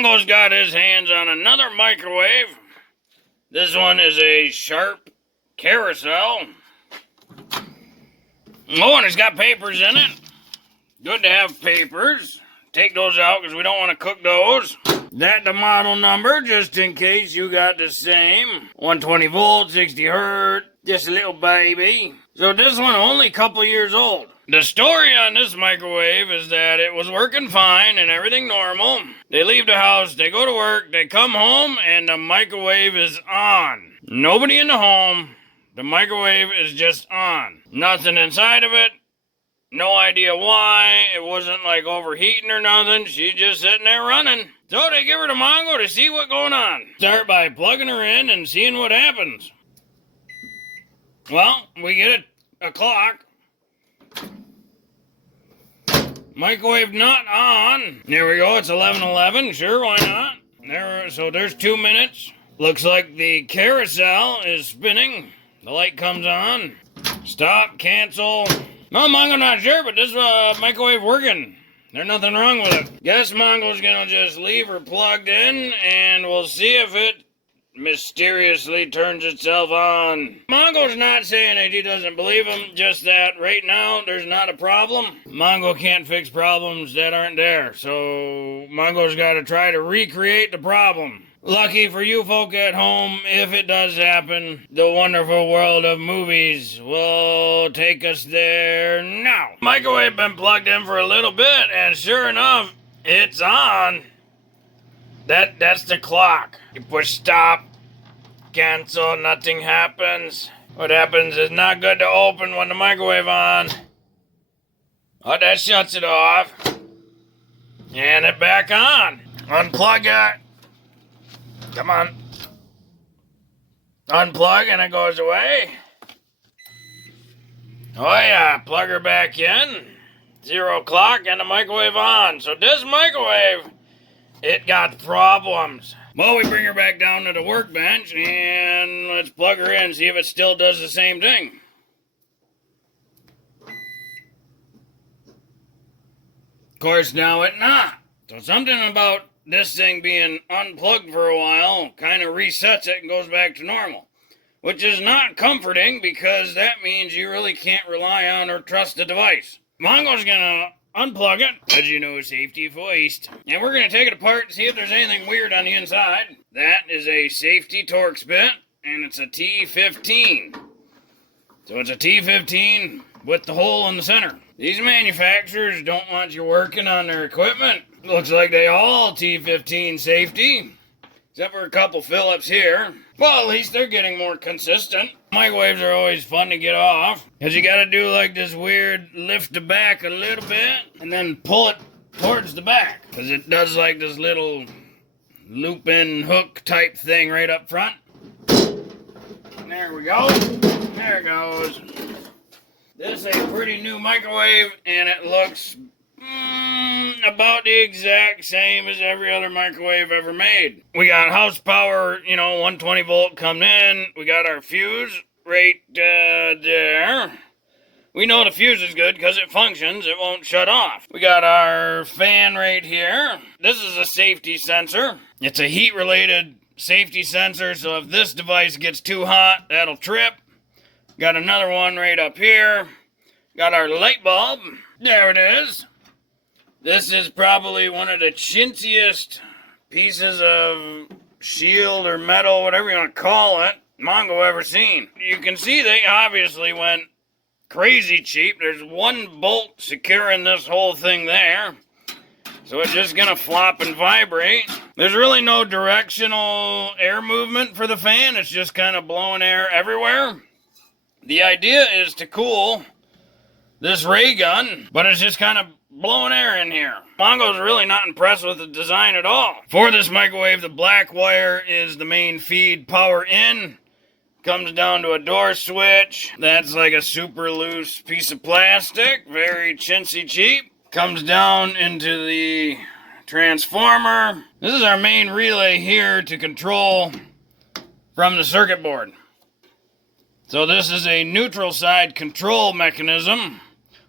Mongo's got his hands on another microwave. This one is a Sharp carousel. Oh, and it's got papers in it. Good to have papers. Take those out because we don't want to cook those. That's the model number, just in case you got the same. 120 volt, 60 hertz, just a little baby. So this one only a couple years old. The story on this microwave is that it was working fine and everything normal. They leave the house, they go to work, they come home, and the microwave is on. Nobody in the home. The microwave is just on. Nothing inside of it. No idea why. It wasn't like overheating or nothing. She's just sitting there running. So they give her to Mongo to see what's going on. Start by plugging her in and seeing what happens. Well, we get a clock. Microwave not on. There we go. It's 11:11. Sure, why not? So there's 2 minutes. Looks like the carousel is spinning. The light comes on. Stop, cancel. No, Mongo not sure, but this microwave working. There's nothing wrong with it. Guess Mongo's gonna just leave her plugged in, and we'll see if it mysteriously turns itself on. Mongo's not saying that he doesn't believe him, just that right now there's not a problem. Mongo can't fix problems that aren't there, so Mongo's got to try to recreate the problem. Lucky for you folk at home, if it does happen, the wonderful world of movies will take us there now. Microwave been plugged in for a little bit, and sure enough, it's on. That's the clock. You push stop, cancel, nothing happens. What happens is not good to open when the microwave on. Oh, that shuts it off. And it back on. Unplug it. Come on. Unplug and it goes away. Oh yeah, plug her back in. 0 o'clock and the microwave on. So this microwave, it got problems. Well, we bring her back down to the workbench and let's plug her in, see if it still does the same thing. Of course, now it not. So something about this thing being unplugged for a while kind of resets it and goes back to normal. Which is not comforting because that means you really can't rely on or trust the device. Mongo's gonna unplug it, as you know, safety first. And we're gonna take it apart and see if there's anything weird on the inside. That is a safety Torx bit, and it's a T15. So it's a T15 with the hole in the center. These manufacturers don't want you working on their equipment. Looks like they all T15 safety, except for a couple Phillips here. Well, at least they're getting more consistent. Microwaves are always fun to get off, because you gotta do like this weird lift the back a little bit, and then pull it towards the back, because it does like this little loop-in hook type thing right up front. There we go. There it goes. This is a pretty new microwave, and it looks about the exact same as every other microwave ever made. We got house power, 120 volt coming in. We got our fuse right there. We know the fuse is good because it functions. It won't shut off. We got our fan right here. This is a safety sensor. It's a heat-related safety sensor, so if this device gets too hot, that'll trip. Got another one right up here. Got our light bulb. There it is. This is probably one of the chintziest pieces of shield or metal, whatever you want to call it, Mongo ever seen. You can see they obviously went crazy cheap. There's one bolt securing this whole thing there. So it's just gonna flop and vibrate. There's really no directional air movement for the fan. It's just kind of blowing air everywhere. The idea is to cool this ray gun, but it's just kind of blowing air in here. Mongo's really not impressed with the design at all. For this microwave, the black wire is the main feed power in. Comes down to a door switch. That's like a super loose piece of plastic. Very chintzy cheap. Comes down into the transformer. This is our main relay here to control from the circuit board. So this is a neutral side control mechanism,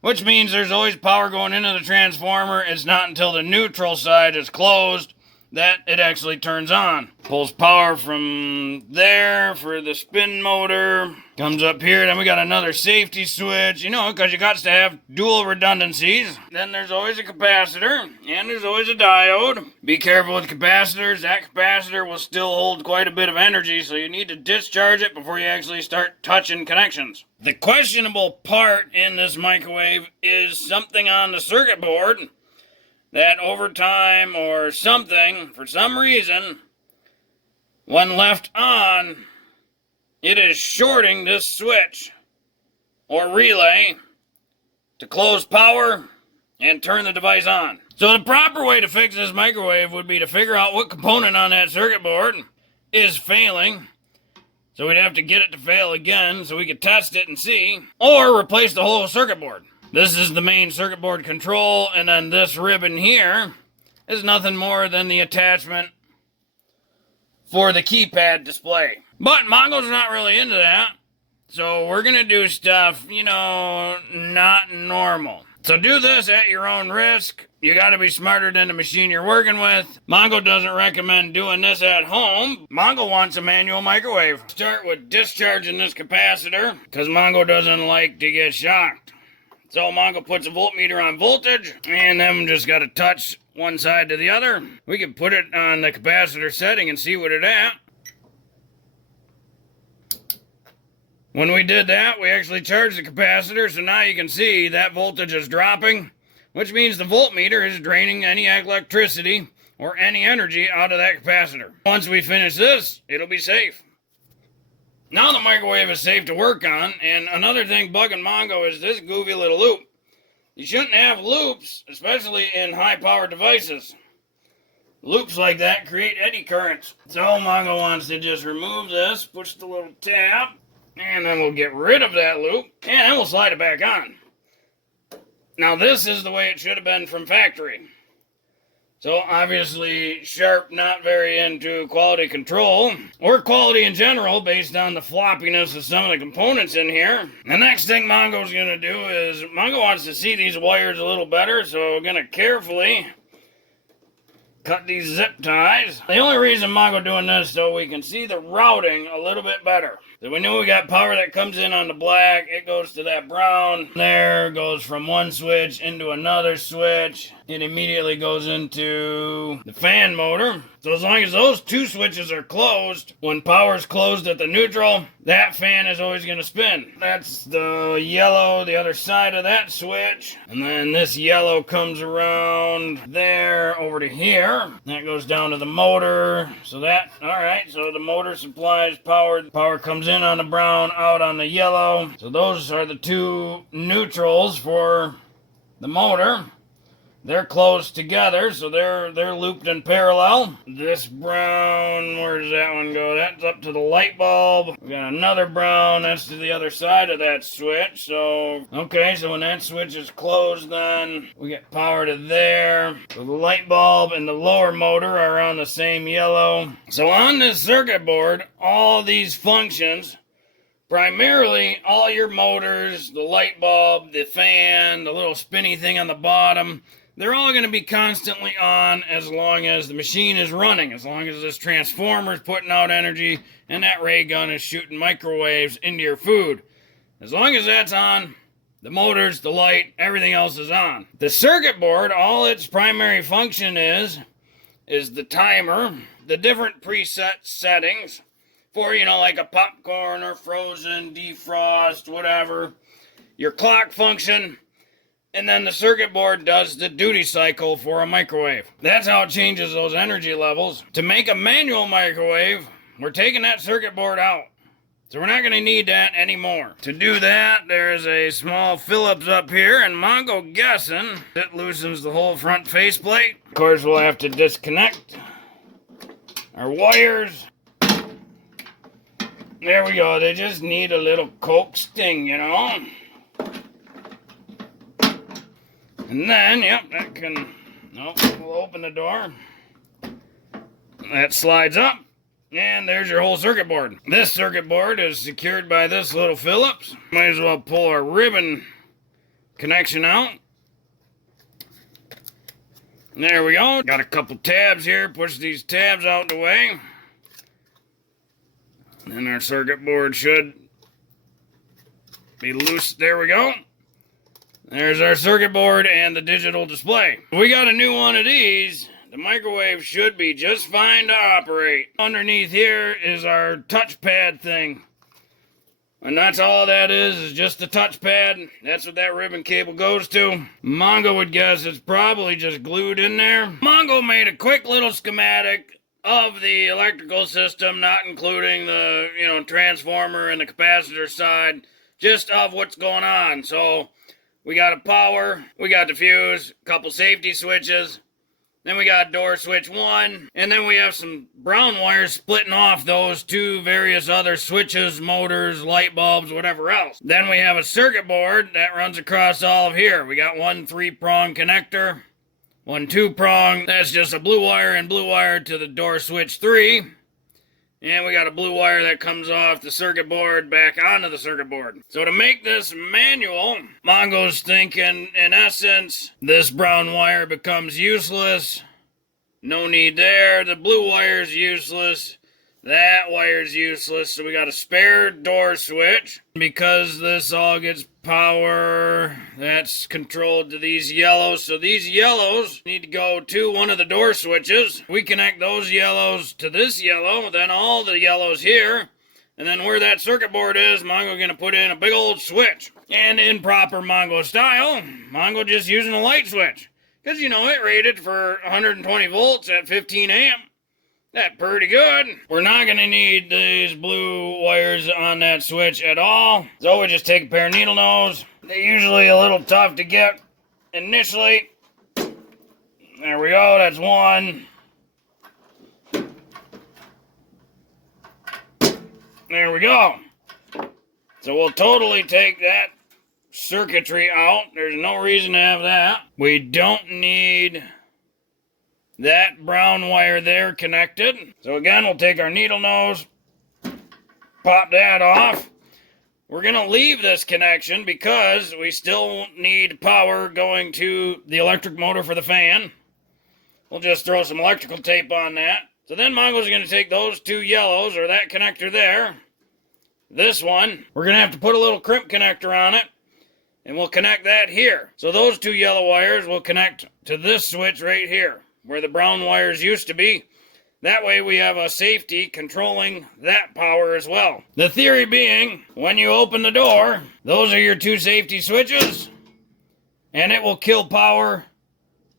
which means there's always power going into the transformer. It's not until the neutral side is closed that it actually turns on. Pulls power from there for the spin motor. Comes up here, then we got another safety switch, because you got to have dual redundancies. Then there's always a capacitor, and there's always a diode. Be careful with capacitors. That capacitor will still hold quite a bit of energy, so you need to discharge it before you actually start touching connections. The questionable part in this microwave is something on the circuit board that over time or something, for some reason, when left on, it is shorting this switch or relay to close power and turn the device on. So the proper way to fix this microwave would be to figure out what component on that circuit board is failing. So we'd have to get it to fail again so we could test it and see, or replace the whole circuit board. This is the main circuit board control, and then this ribbon here is nothing more than the attachment for the keypad display. But Mongo's not really into that, so we're gonna do stuff, not normal. So do this at your own risk. You gotta be smarter than the machine you're working with. Mongo doesn't recommend doing this at home. Mongo wants a manual microwave. Start with discharging this capacitor, because Mongo doesn't like to get shocked. So Mongo puts a voltmeter on voltage, and then just gotta touch one side to the other. We can put it on the capacitor setting and see what it's at. When we did that, we actually charged the capacitor, so now you can see that voltage is dropping, which means the voltmeter is draining any electricity or any energy out of that capacitor. Once we finish this, it'll be safe. Now the microwave is safe to work on, and another thing bugging Mongo is this goofy little loop. You shouldn't have loops, especially in high-powered devices. Loops like that create eddy currents. So Mongo wants to just remove this, push the little tab, and then we'll get rid of that loop, and then we'll slide it back on. Now this is the way it should have been from factory. So obviously Sharp not very into quality control, or quality in general, based on the floppiness of some of the components in here. The next thing Mongo's gonna do is, Mongo wants to see these wires a little better, so we're gonna carefully cut these zip ties. The only reason Mongo doing this is so we can see the routing a little bit better. So we know we got power that comes in on the black, it goes to that brown. There, goes from one switch into another switch. It immediately goes into the fan motor. So as long as those two switches are closed, when power's closed at the neutral, that fan is always going to spin. That's the yellow, the other side of that switch. And then this yellow comes around there over to here. That goes down to the motor. So that, alright, so the motor supplies power. Power comes in on the brown, out on the yellow. So those are the two neutrals for the motor. They're closed together, so they're looped in parallel. This brown, where does that one go? That's up to the light bulb. We got another brown, that's to the other side of that switch. So, okay, so when that switch is closed, then we get power to there. So the light bulb and the lower motor are on the same yellow. So on this circuit board, all these functions, primarily all your motors, the light bulb, the fan, the little spinny thing on the bottom, they're all going to be constantly on as long as the machine is running, as long as this transformer is putting out energy and that ray gun is shooting microwaves into your food. As long as that's on, the motors, the light, everything else is on. The circuit board, all its primary function is the timer, the different preset settings for, like a popcorn or frozen, defrost, whatever. Your clock function. And then the circuit board does the duty cycle for a microwave. That's how it changes those energy levels. To make a manual microwave, we're taking that circuit board out. So we're not going to need that anymore. To do that, there's a small Phillips up here, and Mongo guessing it loosens the whole front faceplate. Of course, we'll have to disconnect our wires. There we go. They just need a little coaxing, And then, that can, we'll open the door. That slides up, and there's your whole circuit board. This circuit board is secured by this little Phillips. Might as well pull our ribbon connection out. There we go. Got a couple tabs here. Push these tabs out the way. And our circuit board should be loose. There we go. There's our circuit board and the digital display. We got a new one of these. The microwave should be just fine to operate. Underneath here is our touchpad thing. And that's all that is just the touchpad. That's what that ribbon cable goes to. Mongo would guess it's probably just glued in there. Mongo made a quick little schematic of the electrical system, not including the, transformer and the capacitor side, just of what's going on. So we got a power, we got the fuse, a couple safety switches, then we got door switch 1, and then we have some brown wires splitting off those to various other switches, motors, light bulbs, whatever else. Then we have a circuit board that runs across all of here. We got one 3-prong connector, one 2-prong, that's just a blue wire and blue wire to the door switch 3. And we got a blue wire that comes off the circuit board back onto the circuit board. So to make this manual, Mongo's thinking, in essence, this brown wire becomes useless. No need there. The blue wire's useless. That wire's useless. So we got a spare door switch. Because this all gets power, that's controlled to these yellows. So these yellows need to go to one of the door switches. We connect those yellows to this yellow, then all the yellows here. And then where that circuit board is, Mongo's going to put in a big old switch. And in proper Mongo style, Mongo just using a light switch. Because, it rated for 120 volts at 15 amp. That's pretty good. We're not going to need these blue wires on that switch at all. So we just take a pair of needle nose. They're usually a little tough to get initially. There we go, that's one. There we go. So we'll totally take that circuitry out. There's no reason to have that. We don't need that brown wire there connected. So again, we'll take our needle nose, pop that off. We're going to leave this connection because we still need power going to the electric motor for the fan. We'll just throw some electrical tape on that. So then Mongo's going to take those two yellows, or that connector there, this one, we're going to have to put a little crimp connector on it, and we'll connect that here. So those two yellow wires will connect to this switch right here, where the brown wires used to be. That way we have a safety controlling that power as well. The theory being, when you open the door, those are your two safety switches, and it will kill power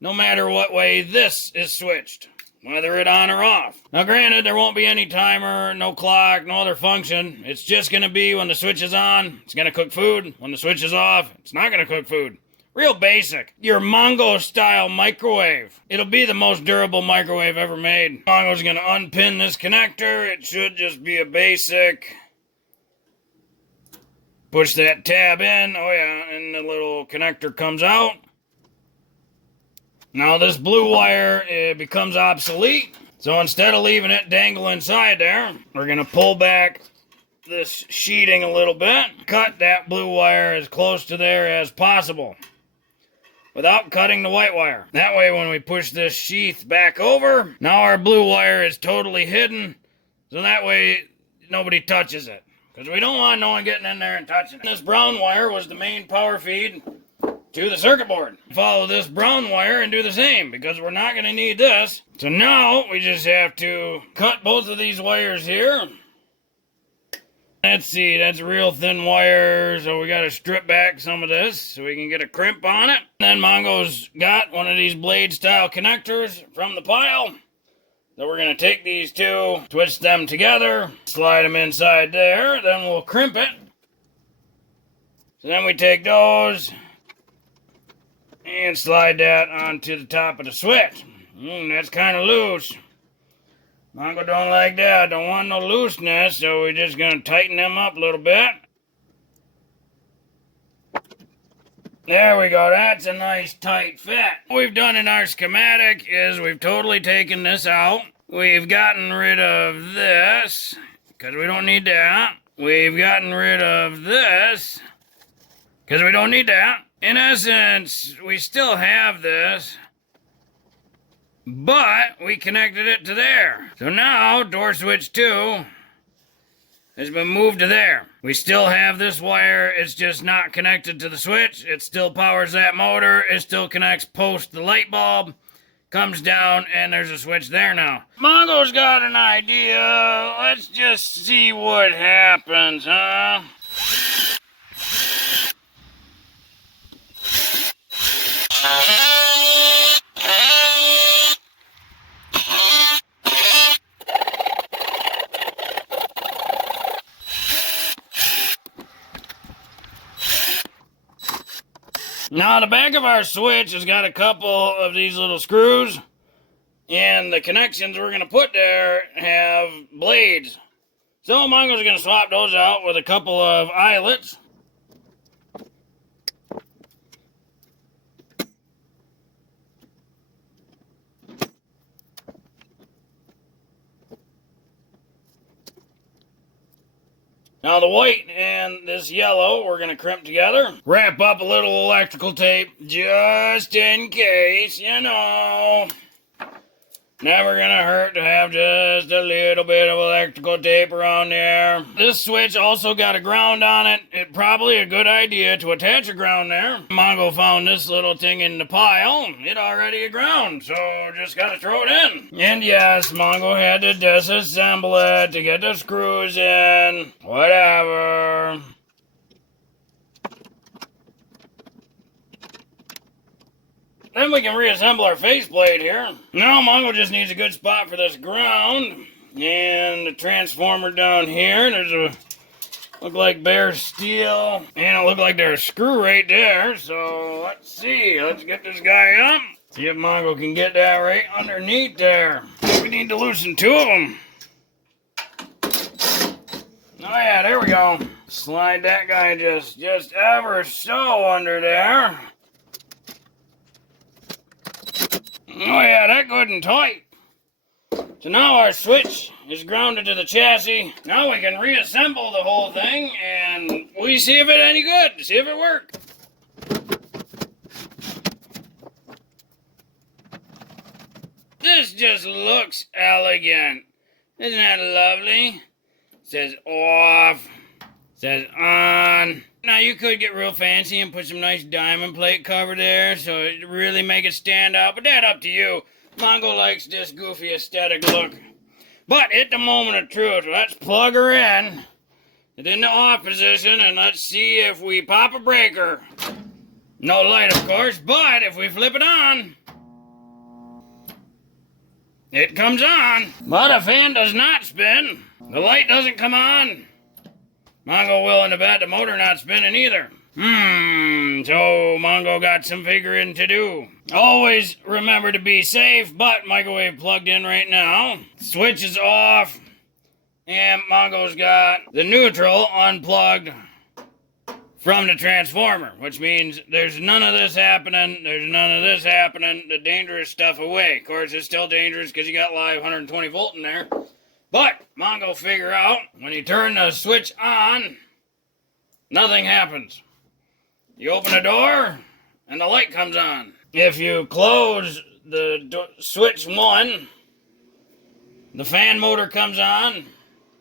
no matter what way this is switched, whether it on or off. Now granted, there won't be any timer, no clock, no other function. It's just going to be when the switch is on, it's going to cook food. When the switch is off, it's not going to cook food. Real basic. Your Mongo style microwave. It'll be the most durable microwave ever made. Mongo's going to unpin this connector. It should just be a basic. Push that tab in. Oh yeah, and the little connector comes out. Now this blue wire, it becomes obsolete. So instead of leaving it dangle inside there, we're going to pull back this sheeting a little bit. Cut that blue wire as close to there as possible, without cutting the white wire. That way when we push this sheath back over, now our blue wire is totally hidden, so that way nobody touches it. Because we don't want no one getting in there and touching it. This brown wire was the main power feed to the circuit board. Follow this brown wire and do the same, because we're not going to need this. So now we just have to cut both of these wires here. Let's see, that's real thin wire, so we got to strip back some of this so we can get a crimp on it. And then Mongo's got one of these blade style connectors from the pile. So we're going to take these two, twist them together, slide them inside there, then we'll crimp it. So then we take those and slide that onto the top of the switch. That's kind of loose. Mongo don't like that. Don't want no looseness, so we're just going to tighten them up a little bit. There we go. That's a nice tight fit. What we've done in our schematic is we've totally taken this out. We've gotten rid of this, because we don't need that. We've gotten rid of this, because we don't need that. In essence, we still have this, but we connected it to there. So now door switch 2 has been moved to there. We still have this wire, it's just not connected to the switch. It still powers that motor, it still connects post the light bulb, comes down, and there's a switch there now. Mongo's got an idea. Let's just see what happens, huh? Now, the back of our switch has got a couple of these little screws, and the connections we're going to put there have blades. So Mongo's going to swap those out with a couple of eyelets. Now the white and this yellow we're going to crimp together. Wrap up a little electrical tape just in case, you know. Never gonna hurt to have just a little bit of electrical tape around there. This switch also got a ground on it. It's probably a good idea to attach a ground there. Mongo found this little thing in the pile. It already a ground, so just gotta throw it in. And yes, Mongo had to disassemble it to get the screws in. Whatever. Then we can reassemble our faceplate here. Now Mongo just needs a good spot for this ground. And the transformer down here. There's a, look like bare steel. And it look like there's a screw right there. So let's see. Let's get this guy up. See if Mongo can get that right underneath there. We need to loosen 2 of them. Oh yeah, there we go. Slide that guy just ever so under there. Oh yeah, that good and tight. So now our switch is grounded to the chassis. Now we can reassemble the whole thing and we see if it's any good, see if it works. This just looks elegant. Isn't that lovely? It says off, says on. Now you could get real fancy and put some nice diamond plate cover there so it really make it stand out, but that's up to you. Mongo likes this goofy aesthetic look. But at the moment of truth, let's plug her in. It's in the off position and let's see if we pop a breaker. No light of course, but if we flip it on, it comes on. But a fan does not spin. The light doesn't come on. Mongo willing to bet the motor not spinning either. So Mongo got some figuring to do. Always remember to be safe, but microwave plugged in right now. Switch is off, and Mongo's got the neutral unplugged from the transformer, which means there's none of this happening, there's none of this happening, the dangerous stuff away. Of course, it's still dangerous because you got live 120 volt in there. But Mongo figure out when you turn the switch on, nothing happens. You open the door and the light comes on. If you close the switch 1, the fan motor comes on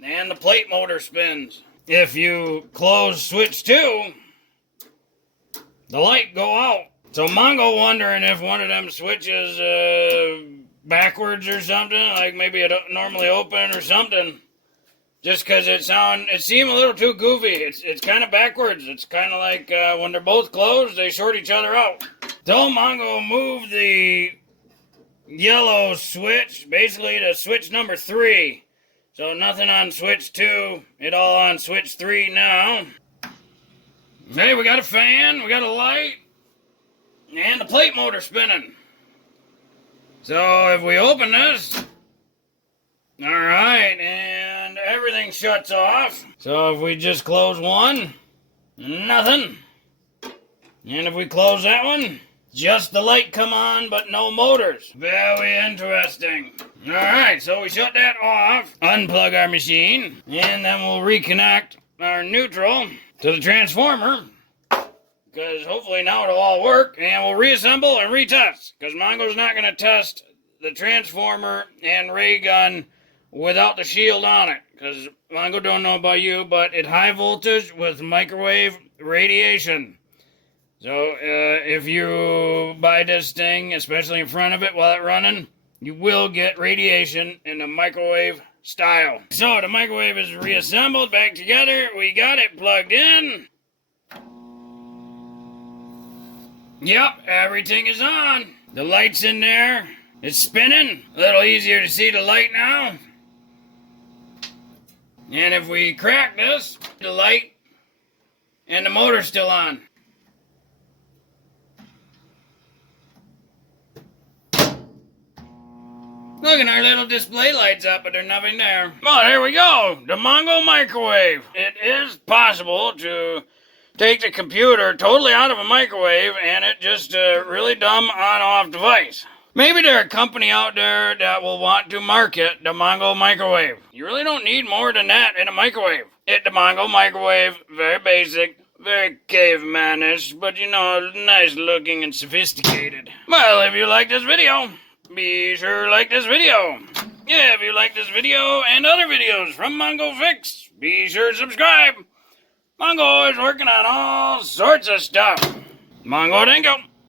and the plate motor spins. If you close switch 2, the light go out. So Mongo wondering if one of them switches backwards or something, like maybe it normally open or something, just because it seemed a little too goofy. It's kind of backwards. It's kind of like when they're both closed, they short each other out. So Mongo moved the yellow switch, basically to switch number 3. So nothing on switch 2, it all on switch 3 now. Hey, we got a fan, we got a light, and the plate motor spinning. So if we open this, alright, and everything shuts off. So if we just close one, nothing. And if we close that one, just the light come on, but no motors. Very interesting. Alright, so we shut that off, unplug our machine, and then we'll reconnect our neutral to the transformer. Because hopefully now it'll all work, and we'll reassemble and retest. Because Mongo's not going to test the transformer and ray gun without the shield on it. Because Mongo don't know about you, but it's high voltage with microwave radiation. So if you buy this thing, especially in front of it while it's running, you will get radiation in the microwave style. So the microwave is reassembled back together. We got it plugged in. Yep, everything is on. The light's in there. It's spinning. A little easier to see the light now. And if we crack this, the light and the motor's still on. Look, and our little display lights up, but there's nothing there. Well, there we go. The Mongo microwave. It is possible to take the computer totally out of a microwave and it just really dumb on-off device. Maybe there's a company out there that will want to market the Mongo microwave. You really don't need more than that in a microwave. The Mongo microwave, very basic, very caveman-ish, but you know, nice looking and sophisticated. Well, if you like this video, be sure to like this video. Yeah, if you like this video and other videos from Mongo Fix, be sure to subscribe. Mongo is working on all sorts of stuff. Mongo, thank you.